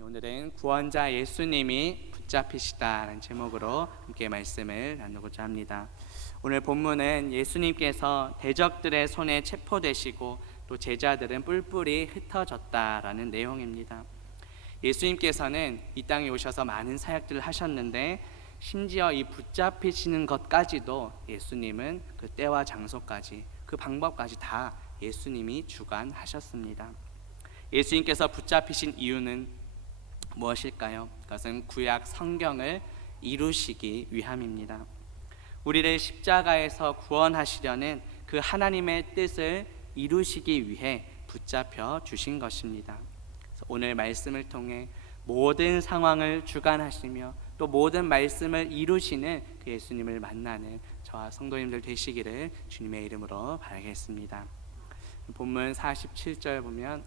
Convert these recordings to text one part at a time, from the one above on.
오늘은 구원자 예수님이 붙잡히시다라는 제목으로 함께 말씀을 나누고자 합니다. 오늘 본문은 예수님께서 대적들의 손에 체포되시고 또 제자들은 뿔뿔이 흩어졌다라는 내용입니다. 예수님께서는 이 땅에 오셔서 많은 사역들을 하셨는데 심지어 이 붙잡히시는 것까지도 예수님은 그 때와 장소까지 그 방법까지 다 예수님이 주관하셨습니다. 예수님께서 붙잡히신 이유는 무엇일까요? 그것은 구약 성경을 이루시기 위함입니다. 우리를 십자가에서 구원하시려는 그 하나님의 뜻을 이루시기 위해 붙잡혀 주신 것입니다. 그래서 오늘 말씀을 통해 모든 상황을 주관하시며 또 모든 말씀을 이루시는 그 예수님을 만나는 저와 성도님들 되시기를 주님의 이름으로 바라겠습니다. 본문 47절 보면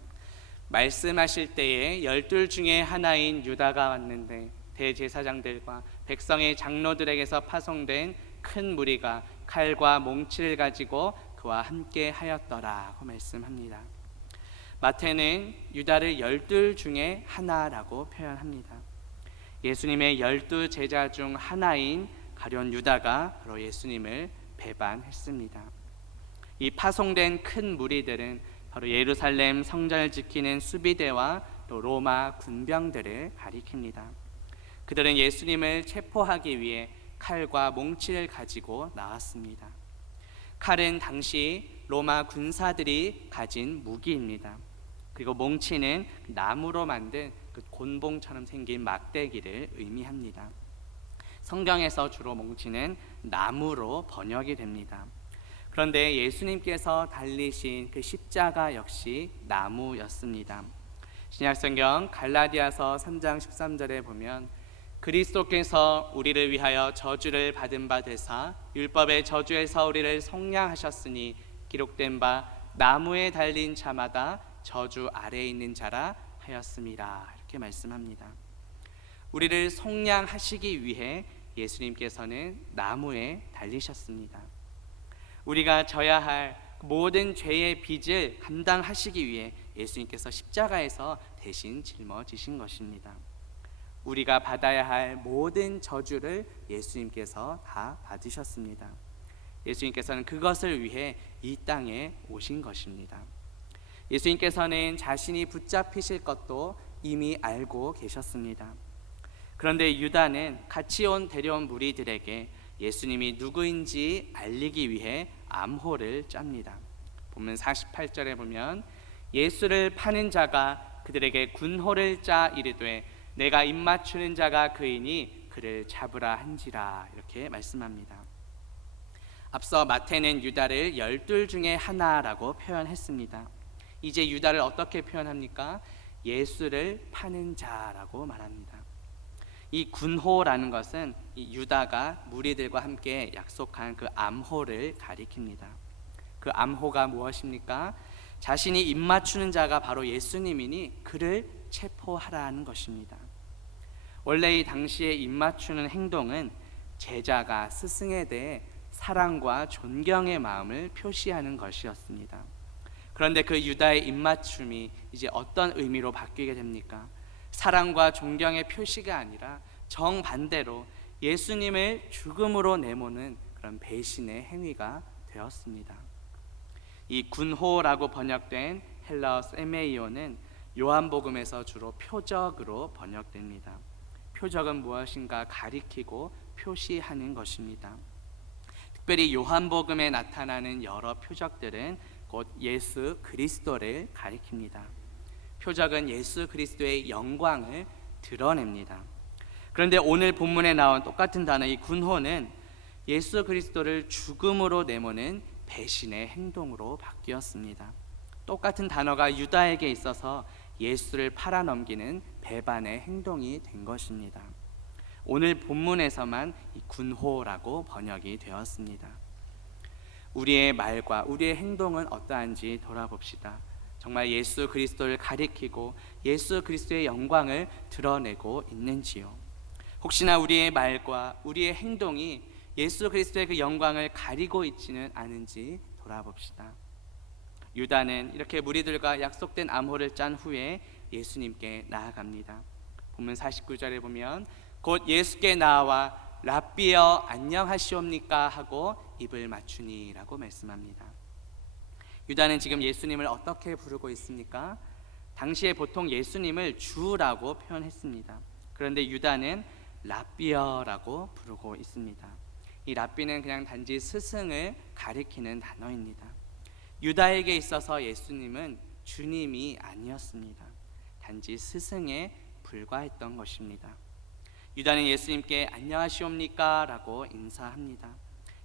말씀하실 때에 12 중에 하나인 유다가 왔는데 대제사장들과 백성의 장로들에게서 파송된 큰 무리가 칼과 몽치를 가지고 그와 함께 하였더라고 말씀합니다. 마태는 유다를 12 중에 하나라고 표현합니다. 예수님의 12 제자 중 하나인 가룟 유다가 바로 예수님을 배반했습니다. 이 파송된 큰 무리들은 바로 예루살렘 성전을 지키는 수비대와 또 로마 군병들을 가리킵니다. 그들은 예수님을 체포하기 위해 칼과 몽치를 가지고 나왔습니다. 칼은 당시 로마 군사들이 가진 무기입니다. 그리고 몽치는 나무로 만든 그 곤봉처럼 생긴 막대기를 의미합니다. 성경에서 주로 몽치는 나무로 번역이 됩니다. 그런데 예수님께서 달리신 그 십자가 역시 나무였습니다. 신약성경 갈라디아서 3장 13절에 보면 그리스도께서 우리를 위하여 저주를 받은 바 되사 율법의 저주에서 우리를 속량하셨으니 기록된 바 나무에 달린 자마다 저주 아래에 있는 자라 하였습니다. 이렇게 말씀합니다. 우리를 속량하시기 위해 예수님께서는 나무에 달리셨습니다. 우리가 져야 할 모든 죄의 빚을 감당하시기 위해 예수님께서 십자가에서 대신 짊어지신 것입니다. 우리가 받아야 할 모든 저주를 예수님께서 다 받으셨습니다. 예수님께서는 그것을 위해 이 땅에 오신 것입니다. 예수님께서는 자신이 붙잡히실 것도 이미 알고 계셨습니다. 그런데 유다는 같이 데려온 무리들에게 예수님이 누구인지 알리기 위해 암호를 짭니다. 본문 48절에 보면 예수를 파는 자가 그들에게 군호를 짜 이르되 내가 입맞추는 자가 그이니 그를 잡으라 한지라 이렇게 말씀합니다. 앞서 마태는 유다를 12 중에 하나라고 표현했습니다. 이제 유다를 어떻게 표현합니까? 예수를 파는 자라고 말합니다. 이 군호라는 것은 이 유다가 무리들과 함께 약속한 그 암호를 가리킵니다. 그 암호가 무엇입니까? 자신이 입맞추는 자가 바로 예수님이니 그를 체포하라는 것입니다. 원래 이 당시에 입맞추는 행동은 제자가 스승에 대해 사랑과 존경의 마음을 표시하는 것이었습니다. 그런데 그 유다의 입맞춤이 이제 어떤 의미로 바뀌게 됩니까? 사랑과 존경의 표시가 아니라 정반대로 예수님을 죽음으로 내모는 그런 배신의 행위가 되었습니다. 이 군호라고 번역된 헬라어 세메이오는 요한복음에서 주로 표적으로 번역됩니다. 표적은 무엇인가 가리키고 표시하는 것입니다. 특별히 요한복음에 나타나는 여러 표적들은 곧 예수 그리스도를 가리킵니다. 표적은 예수 그리스도의 영광을 드러냅니다. 그런데 오늘 본문에 나온 똑같은 단어 이 군호는 예수 그리스도를 죽음으로 내모는 배신의 행동으로 바뀌었습니다. 똑같은 단어가 유다에게 있어서 예수를 팔아넘기는 배반의 행동이 된 것입니다. 오늘 본문에서만 이 군호라고 번역이 되었습니다. 우리의 말과 우리의 행동은 어떠한지 돌아봅시다. 정말 예수 그리스도를 가리키고 예수 그리스도의 영광을 드러내고 있는지요? 혹시나 우리의 말과 우리의 행동이 예수 그리스도의 그 영광을 가리고 있지는 않은지 돌아봅시다. 유다는 이렇게 무리들과 약속된 암호를 짠 후에 예수님께 나아갑니다. 본문 49절에 보면 곧 예수께 나와 랍비여 안녕하시옵니까 하고 입을 맞추니라고 말씀합니다. 유다는 지금 예수님을 어떻게 부르고 있습니까? 당시에 보통 예수님을 주라고 표현했습니다. 그런데 유다는 랍비여라고 부르고 있습니다. 이 랍비는 그냥 단지 스승을 가리키는 단어입니다. 유다에게 있어서 예수님은 주님이 아니었습니다. 단지 스승에 불과했던 것입니다. 유다는 예수님께 안녕하시옵니까? 라고 인사합니다.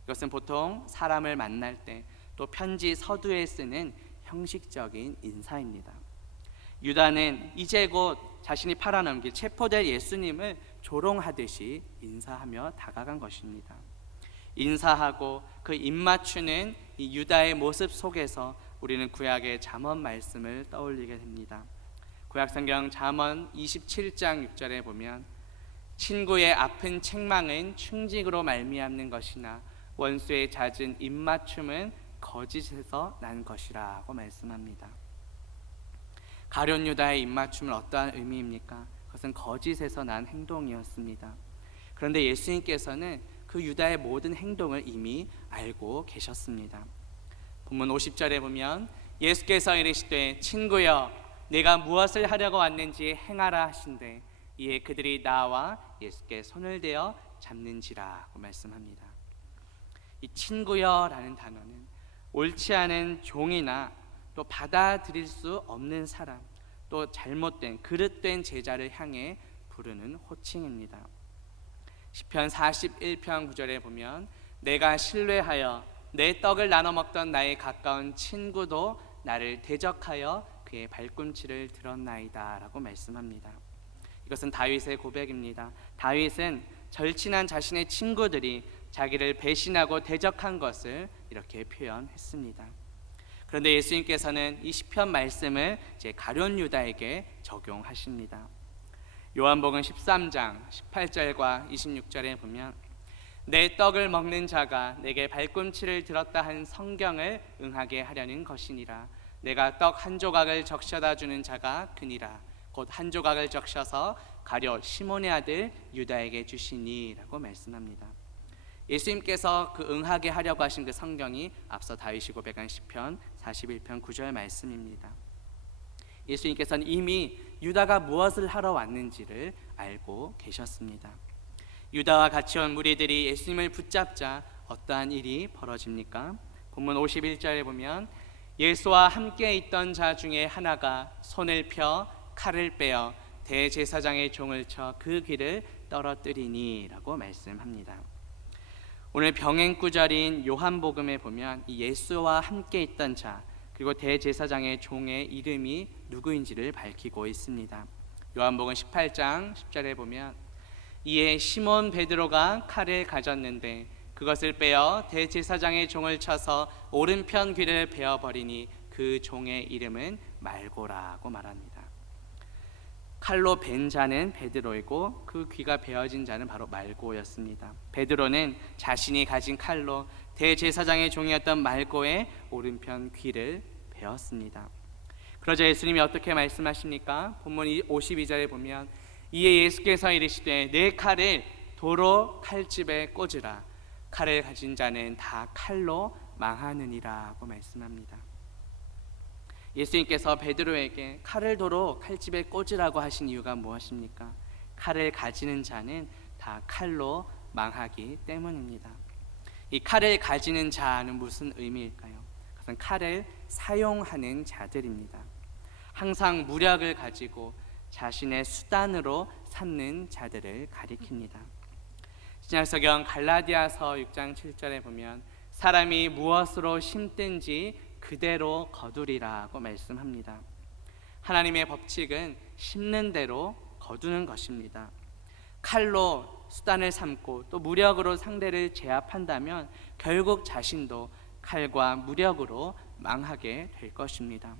이것은 보통 사람을 만날 때 또 편지 서두에 쓰는 형식적인 인사입니다. 유다는 이제 곧 자신이 팔아넘길 체포될 예수님을 조롱하듯이 인사하며 다가간 것입니다. 인사하고 그 입맞추는 이 유다의 모습 속에서 우리는 구약의 잠언 말씀을 떠올리게 됩니다. 구약성경 잠언 27장 6절에 보면 친구의 아픈 책망은 충직으로 말미암는 것이나 원수의 잦은 입맞춤은 거짓에서 난 것이라고 말씀합니다. 가룟 유다의 입맞춤은 어떠한 의미입니까? 그것은 거짓에서 난 행동이었습니다. 그런데 예수님께서는 그 유다의 모든 행동을 이미 알고 계셨습니다. 본문 50절에 보면 예수께서 이르시되 친구여 내가 무엇을 하려고 왔는지 행하라 하신대 이에 그들이 나와 예수께 손을 대어 잡는지라고 말씀합니다. 이 친구여라는 단어는 옳지 않은 종이나 또 받아들일 수 없는 사람, 또 잘못된 그릇된 제자를 향해 부르는 호칭입니다. 시편 41편 9절에 보면 내가 신뢰하여 내 떡을 나눠 먹던 나의 가까운 친구도 나를 대적하여 그의 발꿈치를 들었나이다 라고 말씀합니다. 이것은 다윗의 고백입니다. 다윗은 절친한 자신의 친구들이 자기를 배신하고 대적한 것을 이렇게 표현했습니다. 그런데 예수님께서는 이 시편 말씀을 이제 가룟 유다에게 적용하십니다. 요한복음 13장 18절과 26절에 보면 내 떡을 먹는 자가 내게 발꿈치를 들었다 한 성경을 응하게 하려는 것이니라. 내가 떡 한 조각을 적셔다 주는 자가 그니라. 곧 한 조각을 적셔서 가룟 시몬의 아들 유다에게 주시니라고 말씀합니다. 예수님께서 그 응하게 하려고 하신 그 성경이 앞서 다윗이 고백한 시편 41편 9절 말씀입니다. 예수님께서는 이미 유다가 무엇을 하러 왔는지를 알고 계셨습니다. 유다와 같이 온 무리들이 예수님을 붙잡자 어떠한 일이 벌어집니까? 본문 51절에 보면 예수와 함께 있던 자 중에 하나가 손을 펴 칼을 빼어 대제사장의 종을 쳐 그 귀를 떨어뜨리니 라고 말씀합니다. 오늘 병행 구절인 요한복음에 보면 이 예수와 함께 있던 자 그리고 대제사장의 종의 이름이 누구인지를 밝히고 있습니다. 요한복음 18장 10절에 보면 이에 시몬 베드로가 칼을 가졌는데 그것을 빼어 대제사장의 종을 쳐서 오른편 귀를 베어버리니 그 종의 이름은 말고라고 말합니다. 칼로 벤 자는 베드로이고 그 귀가 베어진 자는 바로 말고였습니다. 베드로는 자신이 가진 칼로 대제사장의 종이었던 말고의 오른편 귀를 베었습니다. 그러자 예수님이 어떻게 말씀하십니까? 본문 52절에 보면 이에 예수께서 이르시되 내 칼을 도로 칼집에 꽂으라. 칼을 가진 자는 다 칼로 망하느니라고 말씀합니다. 예수님께서 베드로에게 칼을 도로 칼집에 꽂으라고 하신 이유가 무엇입니까? 칼을 가지는 자는 다 칼로 망하기 때문입니다. 이 칼을 가지는 자는 무슨 의미일까요? 그것은 칼을 사용하는 자들입니다. 항상 무력을 가지고 자신의 수단으로 삼는 자들을 가리킵니다. 신약성경 갈라디아서 6장 7절에 보면 사람이 무엇으로 심든지 그대로 거두리라고 말씀합니다. 하나님의 법칙은 심는 대로 거두는 것입니다. 칼로 수단을 삼고 또 무력으로 상대를 제압한다면 결국 자신도 칼과 무력으로 망하게 될 것입니다.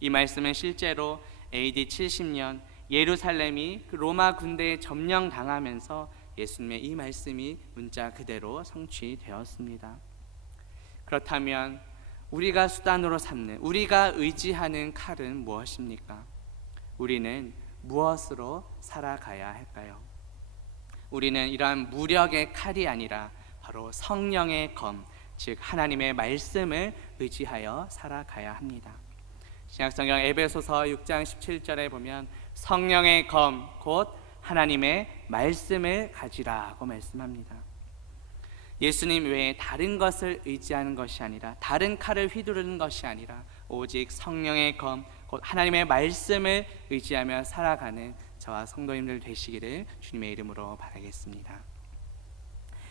이 말씀은 실제로 AD 70년 예루살렘이 그 로마 군대에 점령당하면서 예수님의 이 말씀이 문자 그대로 성취되었습니다. 그렇다면 우리가 수단으로 삼는, 우리가 의지하는 칼은 무엇입니까? 우리는 무엇으로 살아가야 할까요? 우리는 이러한 무력의 칼이 아니라 바로 성령의 검, 즉 하나님의 말씀을 의지하여 살아가야 합니다. 신약성경 에베소서 6장 17절에 보면 성령의 검, 곧 하나님의 말씀을 가지라고 말씀합니다. 예수님 외에 다른 것을 의지하는 것이 아니라, 다른 칼을 휘두르는 것이 아니라 오직 성령의 검, 곧 하나님의 말씀을 의지하며 살아가는 저와 성도님들 되시기를 주님의 이름으로 바라겠습니다.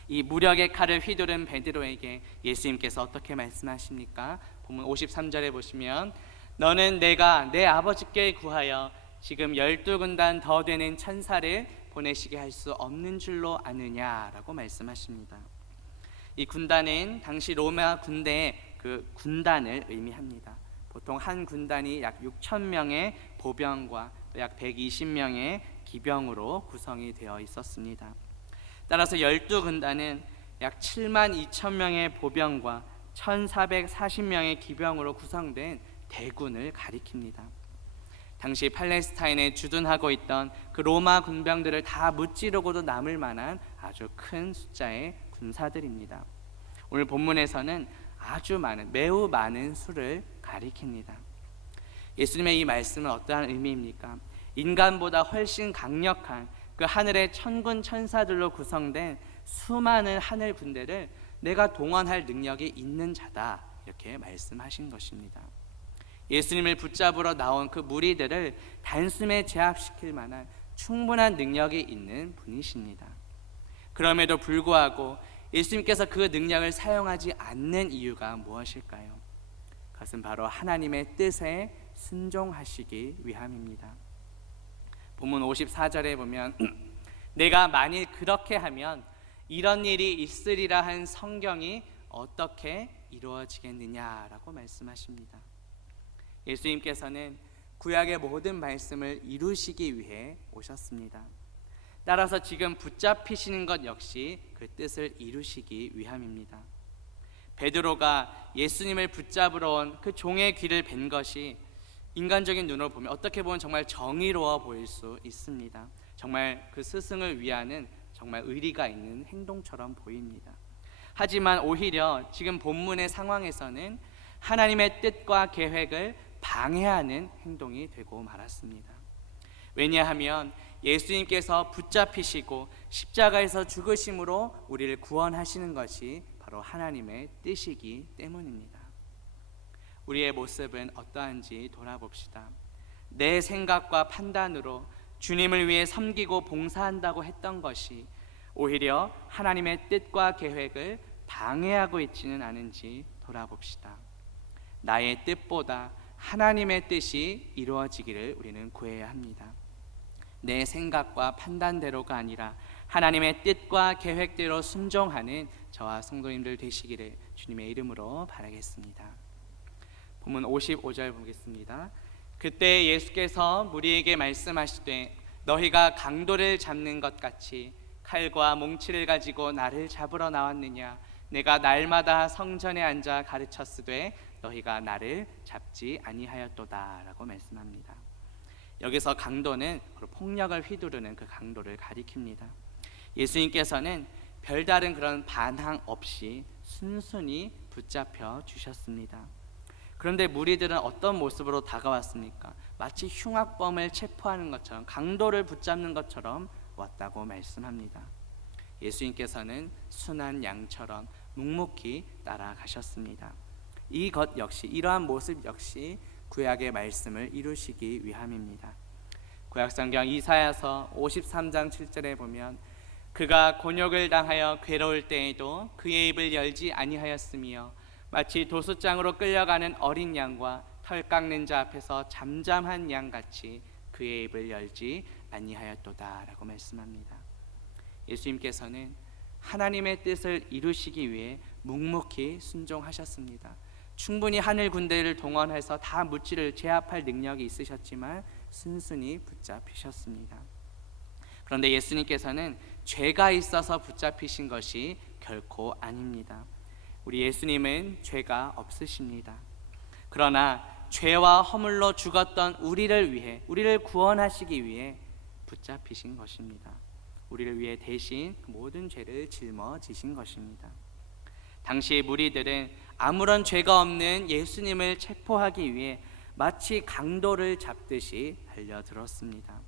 이 무력의 칼을 휘두른 베드로에게 예수님께서 어떻게 말씀하십니까? 본문 53절에 보시면 너는 내가 내 아버지께 구하여 지금 12군단 더 되는 천사를 보내시게 할 수 없는 줄로 아느냐라고 말씀하십니다. 이 군단은 당시 로마 군대의 그 군단을 의미합니다. 보통 한 군단이 약 6,000명의 보병과 약 120명의 기병으로 구성이 되어 있었습니다. 따라서 12군단은 약 72,000명의 보병과 1,440명의 기병으로 구성된 대군을 가리킵니다. 당시 팔레스타인에 주둔하고 있던 그 로마 군병들을 다 무찌르고도 남을 만한 아주 큰 숫자의 군사들입니다. 오늘 본문에서는 아주 많은, 매우 많은 수를 가리킵니다. 예수님의 이 말씀은 어떠한 의미입니까? 인간보다 훨씬 강력한 그 하늘의 천군 천사들로 구성된 수많은 하늘 군대를 내가 동원할 능력이 있는 자다, 이렇게 말씀하신 것입니다. 예수님을 붙잡으러 나온 그 무리들을 단숨에 제압시킬 만한 충분한 능력이 있는 분이십니다. 그럼에도 불구하고 예수님께서 그 능력을 사용하지 않는 이유가 무엇일까요? 그것은 바로 하나님의 뜻에 순종하시기 위함입니다. 본문 54절에 보면 내가 만일 그렇게 하면 이런 일이 있으리라 한 성경이 어떻게 이루어지겠느냐라고 말씀하십니다. 예수님께서는 구약의 모든 말씀을 이루시기 위해 오셨습니다. 따라서 지금 붙잡히시는 것 역시 그 뜻을 이루시기 위함입니다. 베드로가 예수님을 붙잡으러 온 그 종의 귀를 벤 것이 인간적인 눈으로 보면 어떻게 보면 정말 정의로워 보일 수 있습니다. 정말 그 스승을 위하는 정말 의리가 있는 행동처럼 보입니다. 하지만 오히려 지금 본문의 상황에서는 하나님의 뜻과 계획을 방해하는 행동이 되고 말았습니다. 왜냐하면 예수님께서 붙잡히시고 십자가에서 죽으심으로 우리를 구원하시는 것이 바로 하나님의 뜻이기 때문입니다. 우리의 모습은 어떠한지 돌아봅시다. 내 생각과 판단으로 주님을 위해 섬기고 봉사한다고 했던 것이 오히려 하나님의 뜻과 계획을 방해하고 있지는 않은지 돌아봅시다. 나의 뜻보다 하나님의 뜻이 이루어지기를 우리는 구해야 합니다. 내 생각과 판단대로가 아니라 하나님의 뜻과 계획대로 순종하는 저와 성도님들 되시기를 주님의 이름으로 바라겠습니다. 본문 55절 보겠습니다. 그때 예수께서 무리에게 말씀하시되 너희가 강도를 잡는 것 같이 칼과 몽치를 가지고 나를 잡으러 나왔느냐? 내가 날마다 성전에 앉아 가르쳤으되 너희가 나를 잡지 아니하였도다 라고 말씀합니다. 여기서 강도는 바로 폭력을 휘두르는 그 강도를 가리킵니다. 예수님께서는 별다른 그런 반항 없이 순순히 붙잡혀 주셨습니다. 그런데 무리들은 어떤 모습으로 다가왔습니까? 마치 흉악범을 체포하는 것처럼, 강도를 붙잡는 것처럼 왔다고 말씀합니다. 예수님께서는 순한 양처럼 묵묵히 따라가셨습니다. 이것 역시, 이러한 모습 역시 구약의 말씀을 이루시기 위함입니다. 구약성경 이사야서 53장 7절에 보면 그가 곤욕을 당하여 괴로울 때에도 그의 입을 열지 아니하였으며 마치 도수장으로 끌려가는 어린 양과 털 깎는 자 앞에서 잠잠한 양같이 그의 입을 열지 아니하였도다 라고 말씀합니다. 예수님께서는 하나님의 뜻을 이루시기 위해 묵묵히 순종하셨습니다. 충분히 하늘 군대를 동원해서 다 무찌를 제압할 능력이 있으셨지만 순순히 붙잡히셨습니다. 그런데 예수님께서는 죄가 있어서 붙잡히신 것이 결코 아닙니다. 우리 예수님은 죄가 없으십니다. 그러나 죄와 허물로 죽었던 우리를 위해, 우리를 구원하시기 위해 붙잡히신 것입니다. 우리를 위해 대신 모든 죄를 짊어지신 것입니다. 당시 무리들은 아무런 죄가 없는 예수님을 체포하기 위해 마치 강도를 잡듯이 달려들었습니다.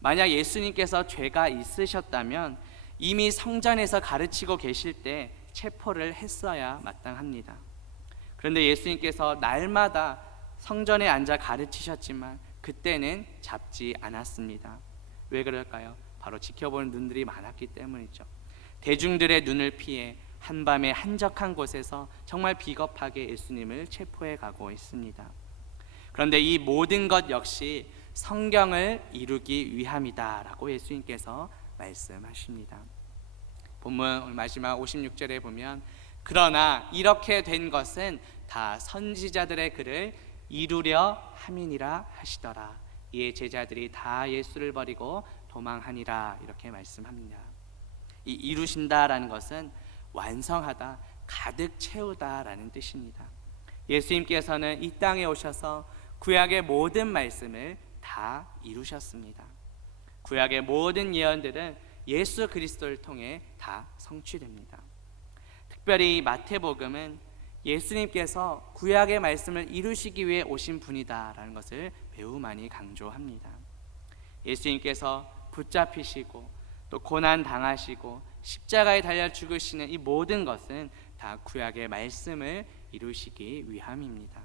만약 예수님께서 죄가 있으셨다면 이미 성전에서 가르치고 계실 때 체포를 했어야 마땅합니다. 그런데 예수님께서 날마다 성전에 앉아 가르치셨지만 그때는 잡지 않았습니다. 왜 그럴까요? 바로 지켜보는 눈들이 많았기 때문이죠. 대중들의 눈을 피해 한밤에 한적한 곳에서 정말 비겁하게 예수님을 체포해 가고 있습니다. 그런데 이 모든 것 역시 성경을 이루기 위함이다라고 예수님께서 말씀하십니다. 본문 마지막 56절에 보면 그러나 이렇게 된 것은 다 선지자들의 글을 이루려 함이니라 하시더라. 이에 제자들이 다 예수를 버리고 도망하니라 이렇게 말씀합니다. 이 이루신다라는 것은 완성하다, 가득 채우다라는 뜻입니다. 예수님께서는 이 땅에 오셔서 구약의 모든 말씀을 다 이루셨습니다. 구약의 모든 예언들은 예수 그리스도를 통해 다 성취됩니다. 특별히 마태복음은 예수님께서 구약의 말씀을 이루시기 위해 오신 분이다라는 것을 매우 많이 강조합니다. 예수님께서 붙잡히시고 또 고난 당하시고 십자가에 달려 죽으시는 이 모든 것은 다 구약의 말씀을 이루시기 위함입니다.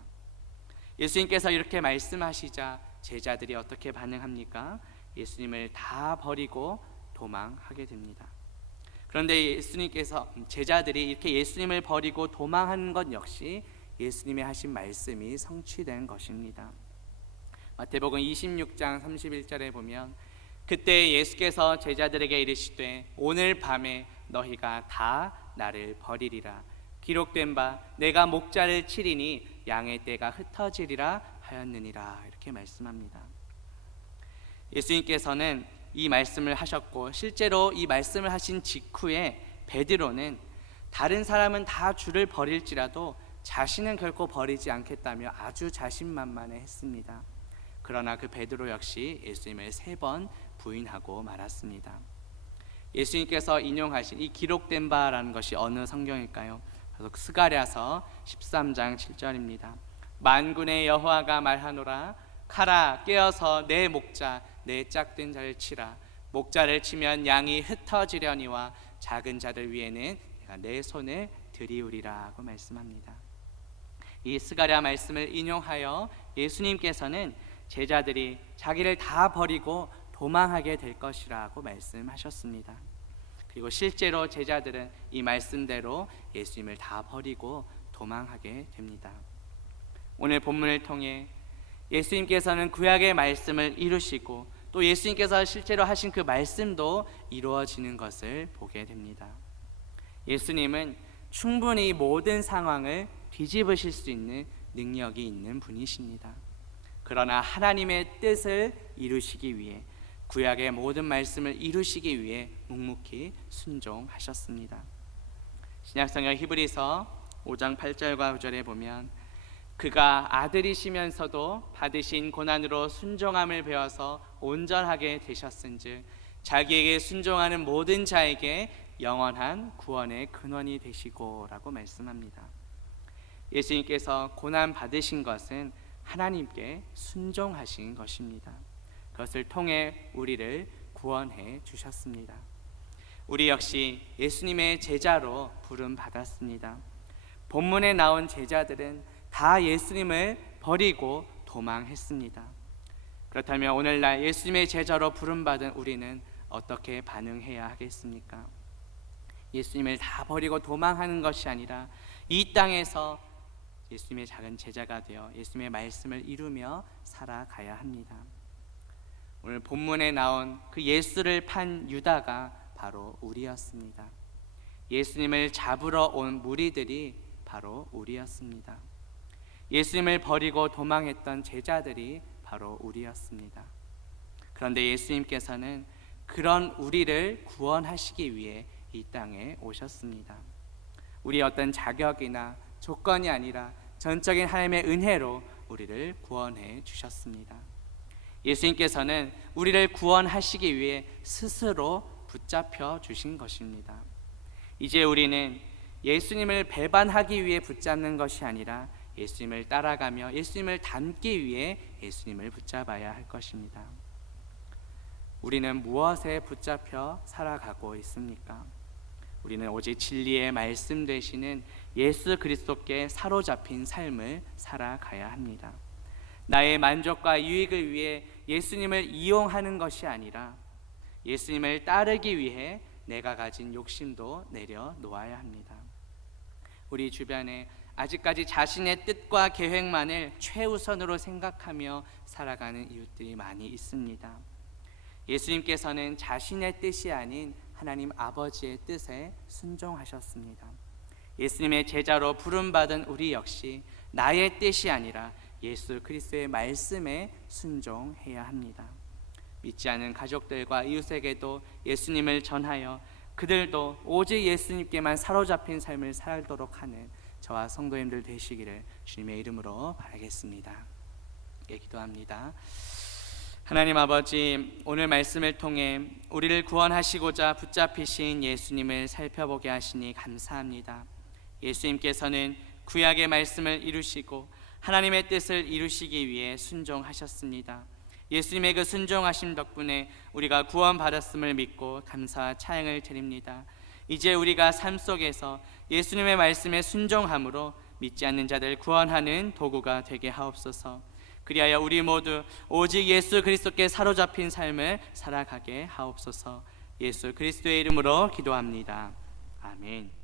예수님께서 이렇게 말씀하시자 제자들이 어떻게 반응합니까? 예수님을 다 버리고 도망하게 됩니다. 그런데 제자들이 이렇게 예수님을 버리고 도망하는 것 역시 예수님이 하신 말씀이 성취된 것입니다. 마태복음 26장 31절에 보면 그때 예수께서 제자들에게 이르시되 오늘 밤에 너희가 다 나를 버리리라. 기록된 바 내가 목자를 치리니 양의 떼가 흩어지리라 하였느니라. 이렇게 말씀합니다. 예수님께서는 이 말씀을 하셨고 실제로 이 말씀을 하신 직후에 베드로는 다른 사람은 다 주를 버릴지라도 자신은 결코 버리지 않겠다며 아주 자신만만해 했습니다. 그러나 그 베드로 역시 예수님을 3번 부인하고 말았습니다. 예수님께서 인용하신 이 기록된 바라는 것이 어느 성경일까요? 스가랴서 13장 7절입니다. 만군의 여호와가 말하노라 가라 깨어서 내 목자 내 짝든 자를 치라. 목자를 치면 양이 흩어지려니와 작은 자들 위에는 내가 내 손을 들이우리라고 말씀합니다. 이 스가랴 말씀을 인용하여 예수님께서는 제자들이 자기를 다 버리고 도망하게 될 것이라고 말씀하셨습니다. 그리고 실제로 제자들은 이 말씀대로 예수님을 다 버리고 도망하게 됩니다. 오늘 본문을 통해 예수님께서는 구약의 말씀을 이루시고 또 예수님께서 실제로 하신 그 말씀도 이루어지는 것을 보게 됩니다. 예수님은 충분히 모든 상황을 뒤집으실 수 있는 능력이 있는 분이십니다. 그러나 하나님의 뜻을 이루시기 위해 구약의 모든 말씀을 이루시기 위해 묵묵히 순종하셨습니다. 신약성경 히브리서 5장 8절과 9절에 보면 그가 아들이시면서도 받으신 고난으로 순종함을 배워서 온전하게 되셨은즉 자기에게 순종하는 모든 자에게 영원한 구원의 근원이 되시고 라고 말씀합니다. 예수님께서 고난 받으신 것은 하나님께 순종하신 것입니다. 그것을 통해 우리를 구원해 주셨습니다. 우리 역시 예수님의 제자로 부름 받았습니다. 본문에 나온 제자들은 다 예수님을 버리고 도망했습니다. 그렇다면 오늘날 예수님의 제자로 부름받은 우리는 어떻게 반응해야 하겠습니까? 예수님을 다 버리고 도망하는 것이 아니라 이 땅에서 예수님의 작은 제자가 되어 예수님의 말씀을 이루며 살아가야 합니다. 오늘 본문에 나온 그 예수를 판 유다가 바로 우리였습니다. 예수님을 잡으러 온 무리들이 바로 우리였습니다. 예수님을 버리고 도망했던 제자들이 바로 우리였습니다. 그런데 예수님께서는 그런 우리를 구원하시기 위해 이 땅에 오셨습니다. 우리의 어떤 자격이나 조건이 아니라 전적인 하나님의 은혜로 우리를 구원해 주셨습니다. 예수님께서는 우리를 구원하시기 위해 스스로 붙잡혀 주신 것입니다. 이제 우리는 예수님을 배반하기 위해 붙잡는 것이 아니라 예수님을 따라가며 예수님을 닮기 위해 예수님을 붙잡아야 할 것입니다. 우리는 무엇에 붙잡혀 살아가고 있습니까? 우리는 오직 진리의 말씀 되시는 예수 그리스도께 사로잡힌 삶을 살아가야 합니다. 나의 만족과 유익을 위해 예수님을 이용하는 것이 아니라 예수님을 따르기 위해 내가 가진 욕심도 내려놓아야 합니다. 우리 주변에 아직까지 자신의 뜻과 계획만을 최우선으로 생각하며 살아가는 이웃들이 많이 있습니다. 예수님께서는 자신의 뜻이 아닌 하나님 아버지의 뜻에 순종하셨습니다. 예수님의 제자로 부름받은 우리 역시 나의 뜻이 아니라 예수 그리스도의 말씀에 순종해야 합니다. 믿지 않은 가족들과 이웃에게도 예수님을 전하여 그들도 오직 예수님께만 사로잡힌 삶을 살도록 하는 저와 성도님들 되시기를 주님의 이름으로 바라겠습니다. 기도합니다. 하나님 아버지, 오늘 말씀을 통해 우리를 구원하시고자 붙잡히신 예수님을 살펴보게 하시니 감사합니다. 예수님께서는 구약의 말씀을 이루시고 하나님의 뜻을 이루시기 위해 순종하셨습니다. 예수님의 그 순종하심 덕분에 우리가 구원받았음을 믿고 감사와 찬양을 드립니다. 이제 우리가 삶 속에서 예수님의 말씀에 순종함으로 믿지 않는 자들 구원하는 도구가 되게 하옵소서. 그리하여 우리 모두 오직 예수 그리스도께 사로잡힌 삶을 살아가게 하옵소서. 예수 그리스도의 이름으로 기도합니다. 아멘.